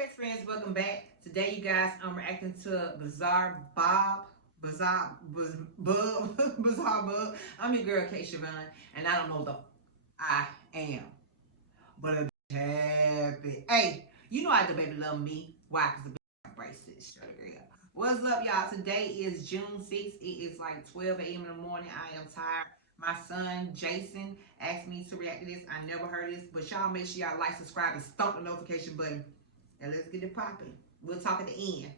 best friends, welcome back. Today, you guys, I'm reacting to Bizarre Bob. Bizarre Bub. Bizarre Bub. I'm your girl, Kay Siobhan, and I don't know the I am, but I'm happy. Hey, you know I the baby love me. Why? Because the baby bracelet, straight girl. What's up, y'all? Today is June 6th. It is like 12 a.m. in the morning. I am tired. My son, Jason, asked me to react to this. I never heard this, but y'all make sure y'all like, subscribe, and stomp the notification button. And let's get it popping. We'll talk at the end.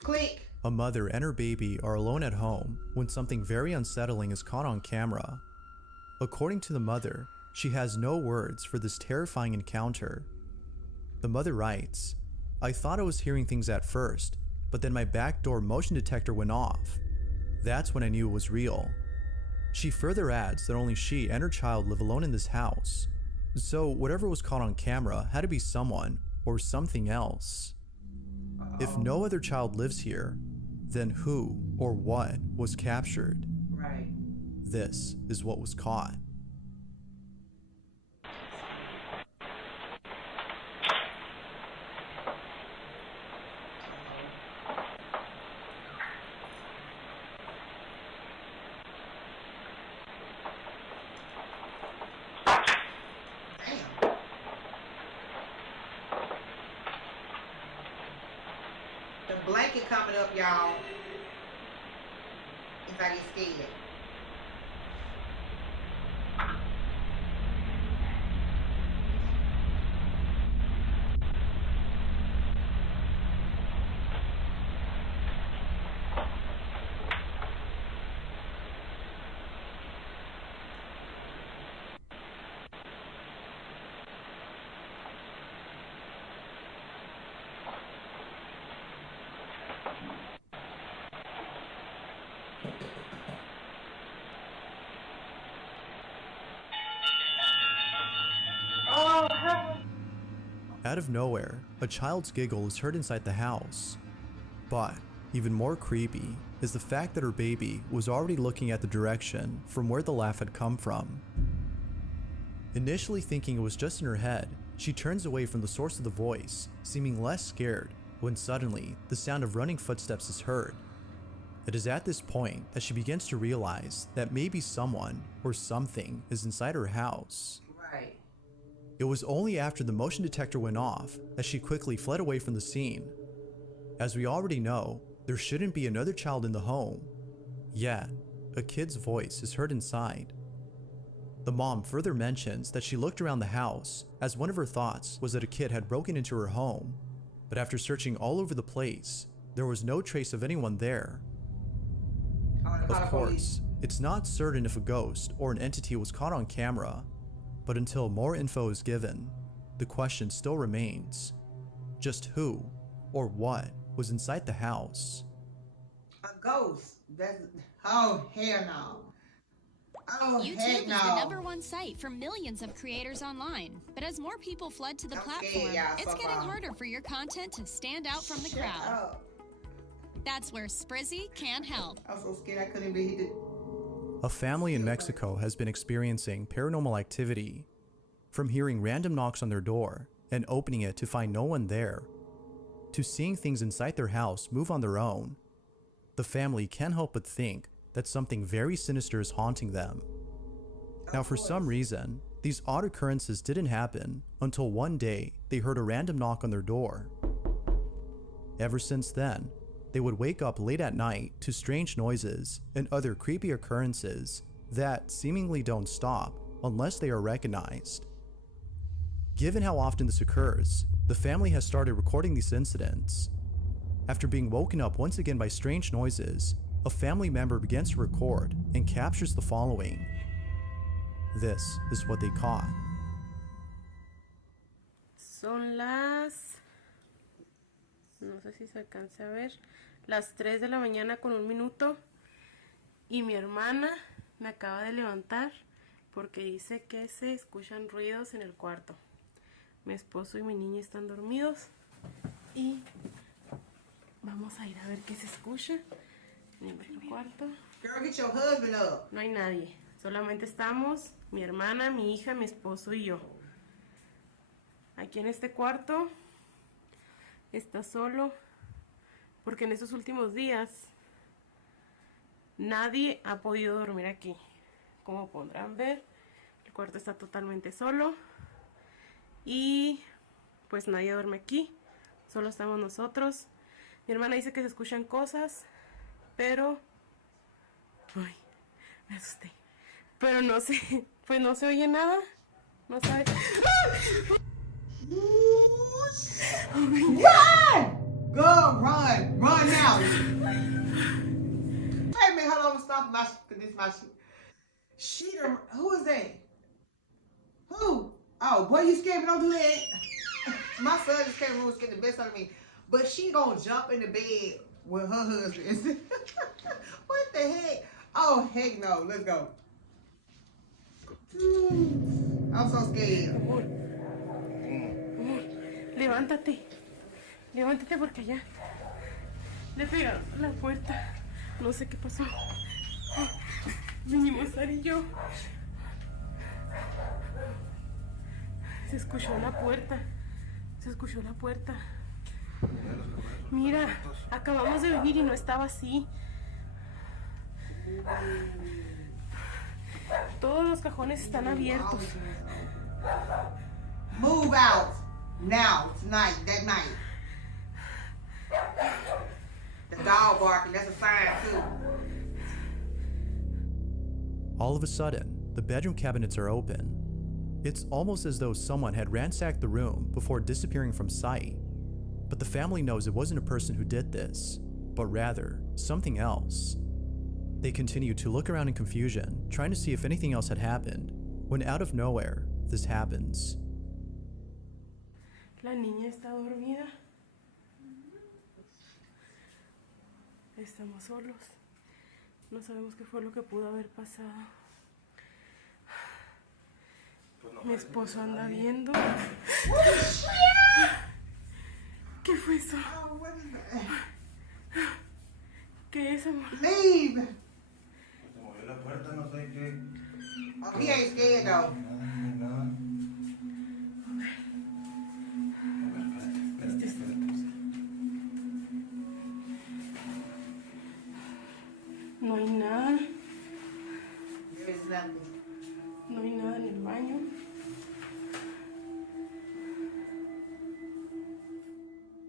Click. A mother and her baby are alone at home when something very unsettling is caught on camera. According to the mother, she has no words for this terrifying encounter. The mother writes, "I thought I was hearing things at first, but then my back door motion detector went off. That's when I knew it was real." She further adds that only she and her child live alone in this house. So whatever was caught on camera had to be someone or something else. If no other child lives here, then who or what was captured? Right. This is what was caught. The blanket coming up, y'all. If I get scared. Out of nowhere, a child's giggle is heard inside the house. But even more creepy is the fact that her baby was already looking at the direction from where the laugh had come from. Initially thinking it was just in her head, she turns away from the source of the voice, seeming less scared, when suddenly the sound of running footsteps is heard. It is at this point that she begins to realize that maybe someone or something is inside her house. Right. It was only after the motion detector went off that she quickly fled away from the scene. As we already know, there shouldn't be another child in the home. Yet, a kid's voice is heard inside. The mom further mentions that she looked around the house as one of her thoughts was that a kid had broken into her home, but after searching all over the place, there was no trace of anyone there. Of course, it's not certain if a ghost or an entity was caught on camera, but until more info is given, the question still remains: just who or what was inside the house? A ghost. That's oh hell no. Oh YouTube heck is no. the #1 site for millions of creators online. But as more people flood to the I'm platform, scared, y'all, it's so getting far. harder for your content to stand out from the Shut crowd. up. That's where Sprizzy can help. I'm so scared I couldn't even hit it. A family in Mexico has been experiencing paranormal activity. From hearing random knocks on their door and opening it to find no one there, to seeing things inside their house move on their own, the family can't help but think that something very sinister is haunting them. Now, for some reason, these odd occurrences didn't happen until one day they heard a random knock on their door. Ever since then, they would wake up late at night to strange noises and other creepy occurrences that seemingly don't stop unless they are recognized. Given how often this occurs, the family has started recording these incidents. After being woken up once again by strange noises, a family member begins to record and captures the following. This is what they caught. Son no sé si se alcance a ver, las 3 de la mañana con 1 minuto, y mi hermana me acaba de levantar porque dice que se escuchan ruidos en el cuarto. Mi esposo y mi niña están dormidos y vamos a ir a ver qué se escucha en nuestro cuarto. Girl, get your husband up. No hay nadie, solamente estamos mi hermana, mi hija, mi esposo y yo. aquí en este cuarto está solo, porque en estos últimos días nadie ha podido dormir aquí. Como podrán ver, el cuarto está totalmente solo y pues nadie duerme aquí, solo estamos nosotros. Mi hermana dice que se escuchan cosas, pero... Ay, me asusté. Pero no sé, pues no se oye nada. No sabe. Run! Go, run! Run now! Hey man, hold on, stop my this my shit. Who is that? Who? Oh, boy, you scared me, don't do that. My son just came home and scared the best out of me. But she gonna jump in the bed with her husband. What the heck? Oh, heck no. Let's go. I'm so scared. Amor, levántate. Levántate porque ya le pegaron a la puerta. No sé qué pasó. Vinimos Sara y yo. Se escuchó la puerta. Se escuchó la puerta. Mira, acabamos de venir y no estaba así. Todos los cajones están abiertos. Move out now, tonight, that night. The dog barking, that's a sign too. All of a sudden, the bedroom cabinets are open. It's almost as though someone had ransacked the room before disappearing from sight. But the family knows it wasn't a person who did this, but rather something else. They continue to look around in confusion, trying to see if anything else had happened, when out of nowhere, this happens. La niña está dormida. Estamos solos. No sabemos qué fue lo que pudo haber pasado. Mi esposo anda viendo. ¿Qué fue eso? Oh, what is that? ¿Qué es, amor? Leave! Se movió la puerta, no sé qué. Oh, he ain't scared though. Nada. A ver, espérate. No hay nada. There is nothing. No hay nada en el baño.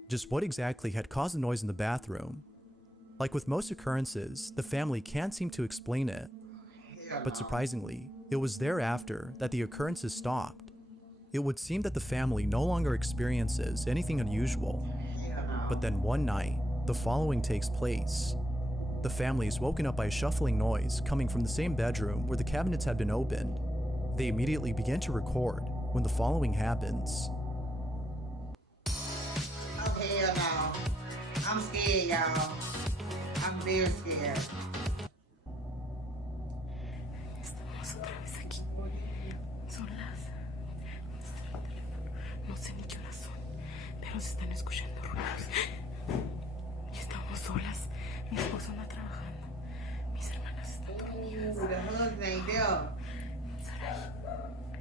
Just what exactly had caused the noise in the bathroom? Like with most occurrences, the family can't seem to explain it. Hell But no. surprisingly, it was thereafter that the occurrences stopped. It would seem that the family no longer experiences anything unusual. Hell no. But then one night, the following takes place. The family is woken up by a shuffling noise coming from the same bedroom where the cabinets had been opened. They immediately begin to record when the following happens. Oh, hell no. I'm scared, y'all. I'm very scared. Estamos otra vez aquí. Son las... ¿Dónde está el teléfono? No sé ni qué horas son, pero se están escuchando ruidos. Y estamos solas. Mi esposo anda trabajando. Mis hermanas están dormidas. Ooh, the husband ain't there. Sarai,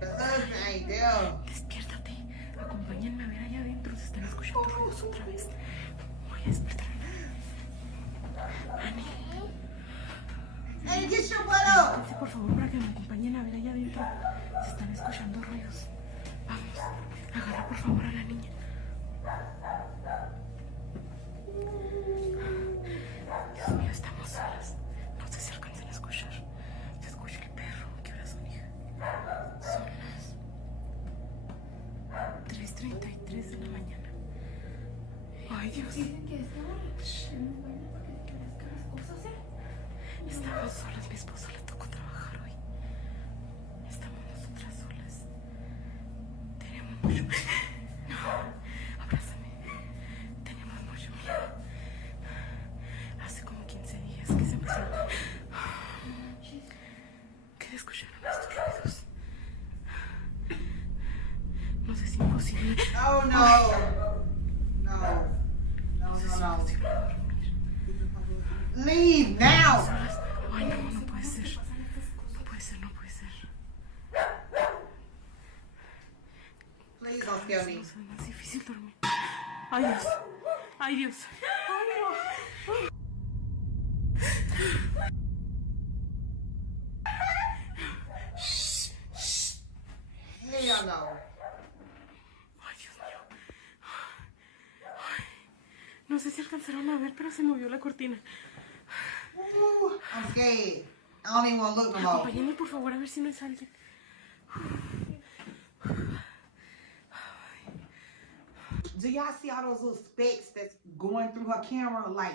The husband ain't there. despiértate. Acompáñenme a ver allá adentro. Se están escuchando ruidos otra vez. Voy a despertar. Ani, Hey, get your butt up. dice por favor para que me acompañen a ver allá adentro. Se están escuchando ruidos. Vamos, agarra por favor a la niña. Dios mío, estamos solas. No sé si alcanzan a escuchar. Se escucha el perro. ¿Qué horas son, hija? Son las 3:33 de la mañana. Ay, Dios. Dicen que esta hora es muy buena porque crezcan las cosas, ¿eh? Estamos solas. Mi esposo le tocó trabajar hoy. Estamos nosotras solas. Tenemos mucho... No, abrázame. Tenemos mucho miedo. Hace como 15 días que se empezó que escucharon estos ruidos. Nos es imposible. Oh, no. No. No, Nos es no, no. imposible dormir. Leave now. Solas. Ay, no, no puede ser. No puede ser, no puede ser. Please don't scare me. Es más difícil dormir. Ay, Dios. Ay, Dios. Hell no. Ay, Dios mío. Ay, no sé si alcanzaron a ver, pero se movió la cortina. I'm scared. I don't even want to look no more. Acompáñenme, por favor, a ver si no es alguien. Do y'all see all those little specks that's going through her camera? Like,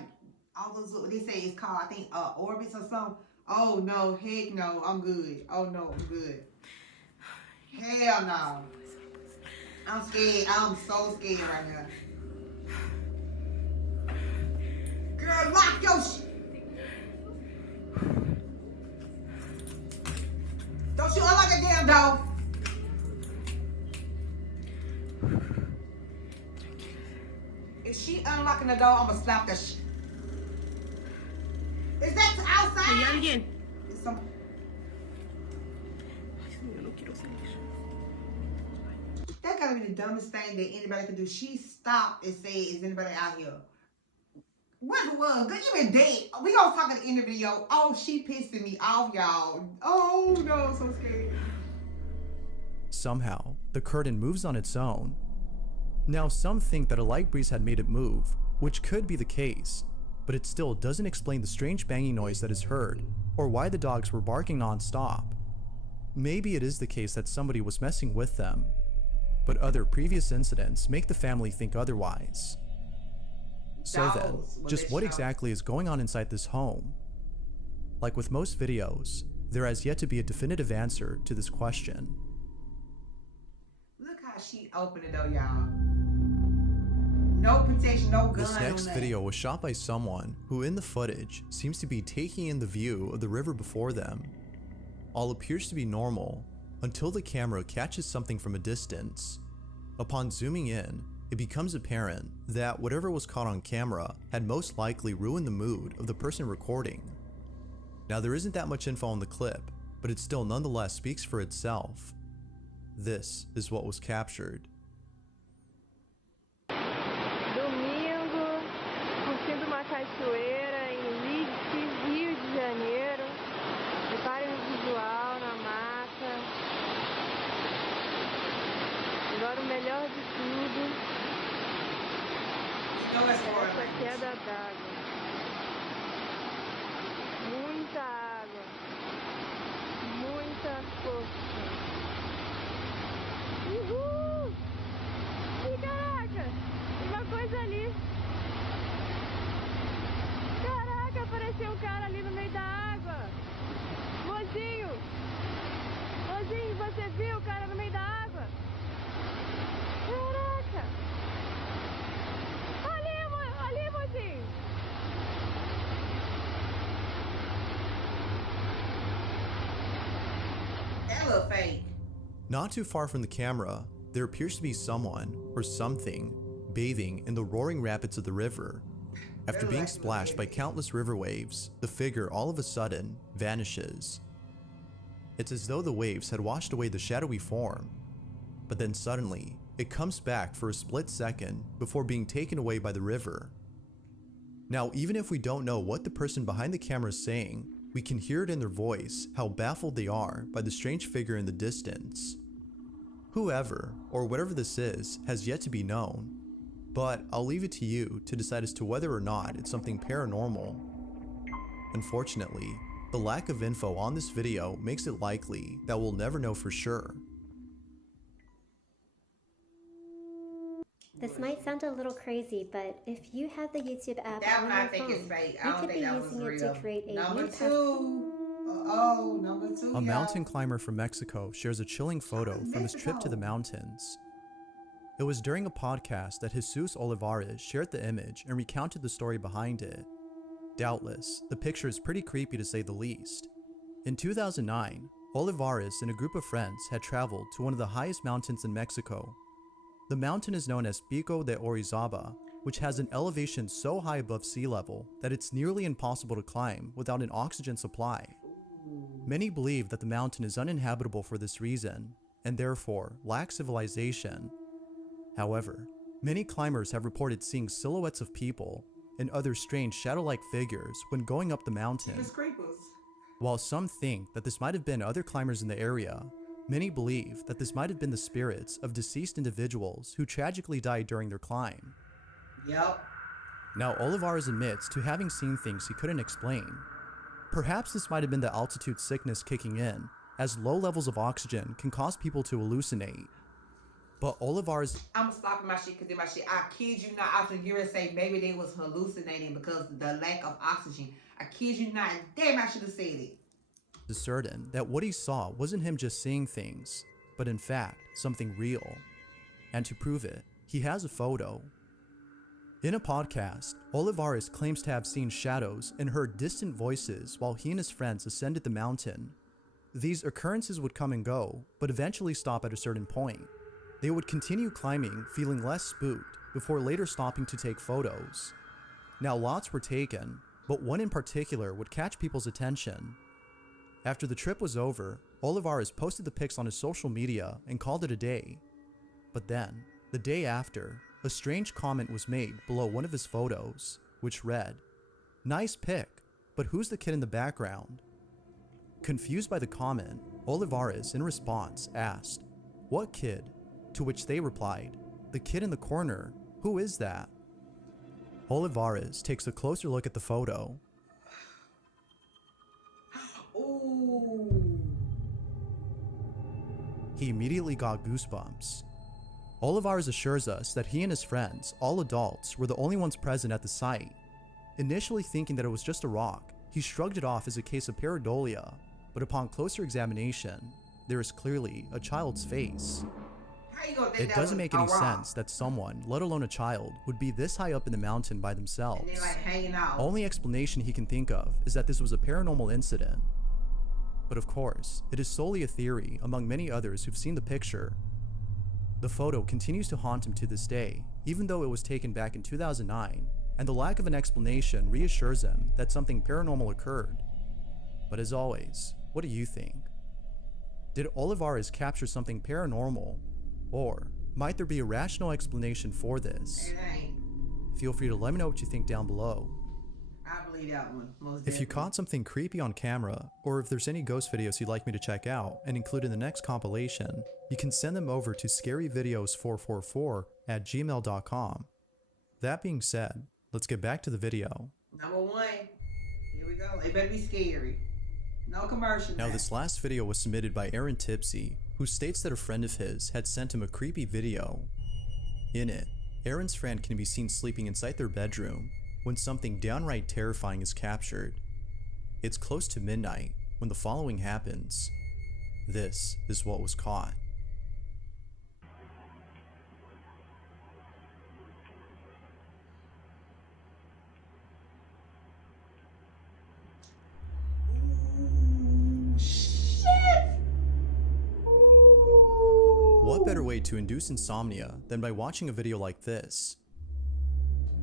all those little, they say it's called, I think, orbits or something. Oh, no. Heck no. I'm good. Oh, no. I'm good. Hell no. I'm scared. I'm so scared right now. Girl, lock your shit. Don't you unlock the damn door. If she unlocking the door, I'm gonna slap the shit. Is that outside? ¿Hay alguien? Is some... Ay, Dios mío, no quiero salir. That gotta be the dumbest thing that anybody could do. She stopped and said, "Is anybody out here?" What it was? Good, you been dead. We gonna talk at the end of the video. Oh, she pissing me off, y'all. Oh no, I'm so scared. Somehow, the curtain moves on its own. Now, some think that a light breeze had made it move, which could be the case, but it still doesn't explain the strange banging noise that is heard, or why the dogs were barking non-stop. Maybe it is the case that somebody was messing with them, but other previous incidents make the family think otherwise. So then, Dolls, was just it what shown? exactly is going on inside this home? Like with most videos, there has yet to be a definitive answer to this question. Look how she opened the door, y'all. No protection, no gun. This next no nothing. video was shot by someone who in the footage seems to be taking in the view of the river before them. All appears to be normal until the camera catches something from a distance. Upon zooming in, it becomes apparent that whatever was caught on camera had most likely ruined the mood of the person recording. Now there isn't that much info on the clip, but it still nonetheless speaks for itself. This is what was captured. Domingo, curtindo uma cachoeira em Leeds, Rio de Janeiro. Reparem no visual, na mata. Agora o melhor de tudo, No, it's for essa it. queda d'água. Muita água. Muita força. Uhul! Ih, caraca! Uma coisa ali. Caraca, apareceu um cara ali no meio da água. Mozinho! Mozinho, você viu o cara no meio da água? Caraca! Ali, mozinho! That look fake. Not too far from the camera, there appears to be someone or something bathing in the roaring rapids of the river. After being splashed by countless river waves, the figure all of a sudden vanishes. It's as though the waves had washed away the shadowy form, but then suddenly, it comes back for a split second before being taken away by the river. Now, even if we don't know what the person behind the camera is saying, we can hear it in their voice how baffled they are by the strange figure in the distance. Whoever, or whatever this is, has yet to be known, but I'll leave it to you to decide as to whether or not it's something paranormal. Unfortunately, the lack of info on this video makes it likely that we'll never know for sure. This might sound a little crazy, but if you have the YouTube app That on one I your think is phone, fake. I you don't could be think that was using it real. to create a Number new two. Oh, number two. A y'all. mountain climber from Mexico shares a chilling photo from his trip to the mountains. It was during a podcast that Jesus Olivares shared the image and recounted the story behind it. Doubtless, the picture is pretty creepy to say the least. In 2009, Olivares and a group of friends had traveled to one of the highest mountains in Mexico. The mountain is known as Pico de Orizaba, which has an elevation so high above sea level that it's nearly impossible to climb without an oxygen supply. Many believe that the mountain is uninhabitable for this reason, and therefore lacks civilization. However, many climbers have reported seeing silhouettes of people and other strange shadow-like figures when going up the mountain. It's creepers. While some think that this might have been other climbers in the area, many believe that this might have been the spirits of deceased individuals who tragically died during their climb. Yep. Now, Olivares admits to having seen things he couldn't explain. Perhaps this might have been the altitude sickness kicking in, as low levels of oxygen can cause people to hallucinate. But Olivares... I'm stopping my shit because my shit, I kid you not, I was going to say maybe they was hallucinating because of the lack of oxygen. I kid you not, damn, I should have said it. is certain that what he saw wasn't him just seeing things, but in fact, something real. And to prove it, he has a photo. In a podcast, Olivares claims to have seen shadows and heard distant voices while he and his friends ascended the mountain. These occurrences would come and go, but eventually stop at a certain point. They would continue climbing, feeling less spooked, before later stopping to take photos. Now, lots were taken, but one in particular would catch people's attention. After the trip was over, Olivares posted the pics on his social media and called it a day. But then, the day after, a strange comment was made below one of his photos, which read, "Nice pic, but who's the kid in the background?" Confused by the comment, Olivares, in response, asked, "What kid?" To which they replied, "The kid in the corner. Who is that?" Olivares takes a closer look at the photo. Ooh. He immediately got goosebumps. Olivares assures us that he and his friends, all adults, were the only ones present at the site. Initially thinking that it was just a rock, he shrugged it off as a case of pareidolia, but upon closer examination, there is clearly a child's face. How you gonna think It that doesn't was make a any rock? sense that someone, let alone a child, would be this high up in the mountain by And themselves. they like hanging out. Only explanation he can think of is that this was a paranormal incident. But of course, it is solely a theory among many others who've seen the picture. The photo continues to haunt him to this day, even though it was taken back in 2009, and the lack of an explanation reassures him that something paranormal occurred. But as always, what do you think? Did Olivares capture something paranormal? Or might there be a rational explanation for this? It ain't. Feel free to let me know what you think down below. I believe that one. Most If you definitely. caught something creepy on camera, or if there's any ghost videos you'd like me to check out and include in the next compilation, you can send them over to scaryvideos444@gmail.com. That being said, let's get back to the video. Number one. Here we go. It better be scary. No commercial. Now, this last video was submitted by Aaron Tipsy, who states that a friend of his had sent him a creepy video. In it, Aaron's friend can be seen sleeping inside their bedroom when something downright terrifying is captured. It's close to midnight when the following happens. This is what was caught. Shit. What better way to induce insomnia than by watching a video like this?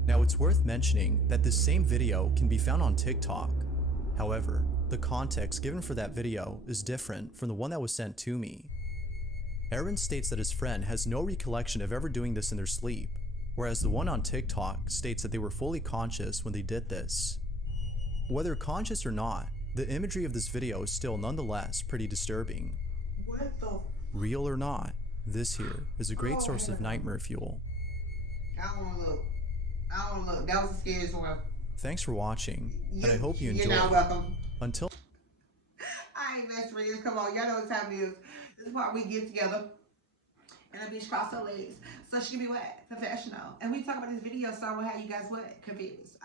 Now, it's worth mentioning that this same video can be found on TikTok. However, the context given for that video is different from the one that was sent to me. Aaron states that his friend has no recollection of ever doing this in their sleep, whereas the one on TikTok states that they were fully conscious when they did this. Whether conscious or not, the imagery of this video is still nonetheless pretty disturbing. What the? Real or not, this here is a great source of nightmare fuel. I don't want to look. I don't want to look. That was the scariest one. Thanks for watching, and I hope you You're not enjoyed. welcome. Until I ain't messing with this. Come on, y'all know what time it is. This is the part we get together and the bitch cross her legs so she can be what? Professional. And we talk about this video so I will have you guys what? Confused.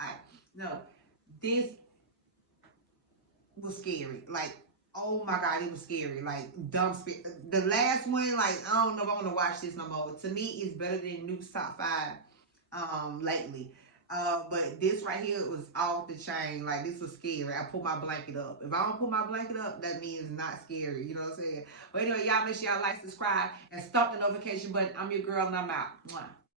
No, this was scary. Like, oh my God, it was scary. Like, dumb scary. The last one, like, I don't know if I want to watch this no more. To me, it's better than Nuke's Top 5 lately. But this right here was off the chain. Like, this was scary. I pulled my blanket up. If I don't pull my blanket up, that means not scary. You know what I'm saying? But anyway, y'all make sure y'all like, subscribe, and stomp the notification button. I'm your girl, and I'm out. Mwah.